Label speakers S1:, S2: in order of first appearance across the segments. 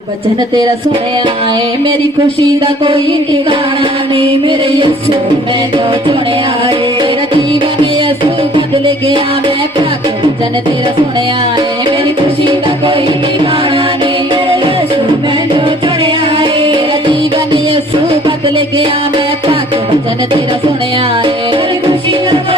S1: बचन तेरा सुनया है, मेरी खुशी का कोई ठिकाना नहीं। मेरे यसु मैं तो चुने आए तेरा जीवन यसु बदल गया। मैं प्राप्त बचन तेरा सुनया है, मेरी खुशी का कोई ठिकाना नहीं। मेरे यसु मैं तो चुने आए तेरा जीवन यसु बदल गया। मैं प्राप्त बचन तेरा सुनया है, मेरी खुशी का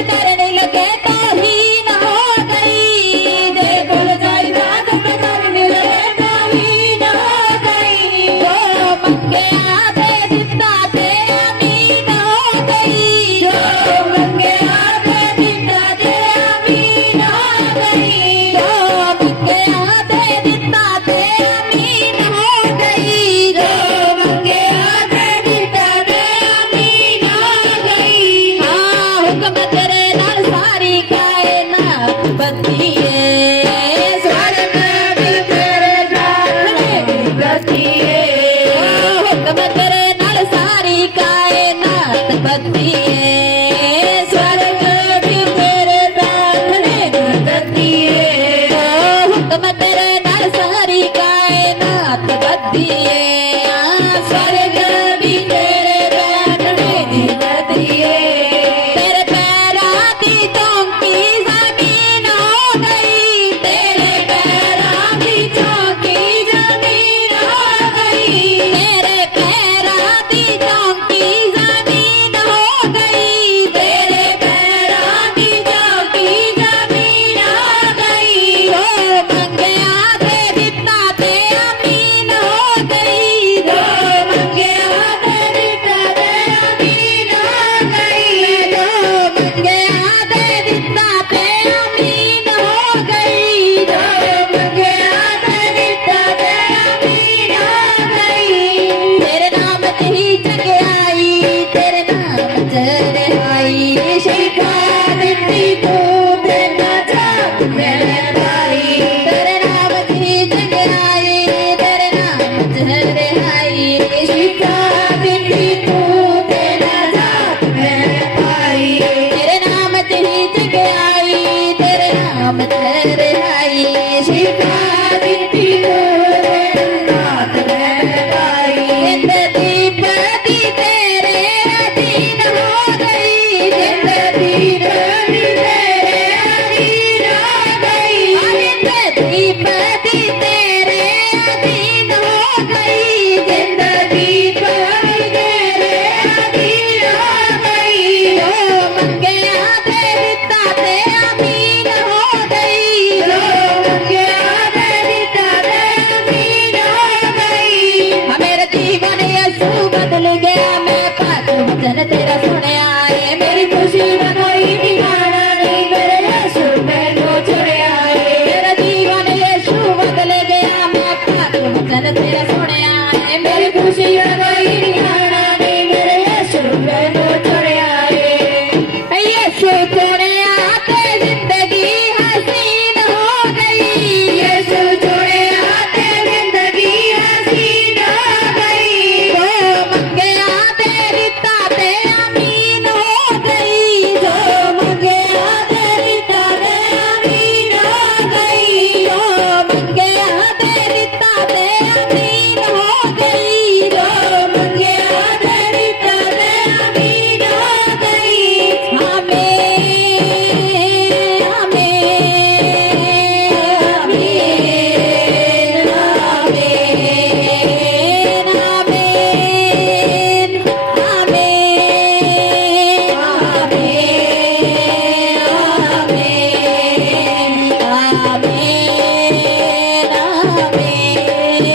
S1: ਕਰਨ दिए ശിവ
S2: me.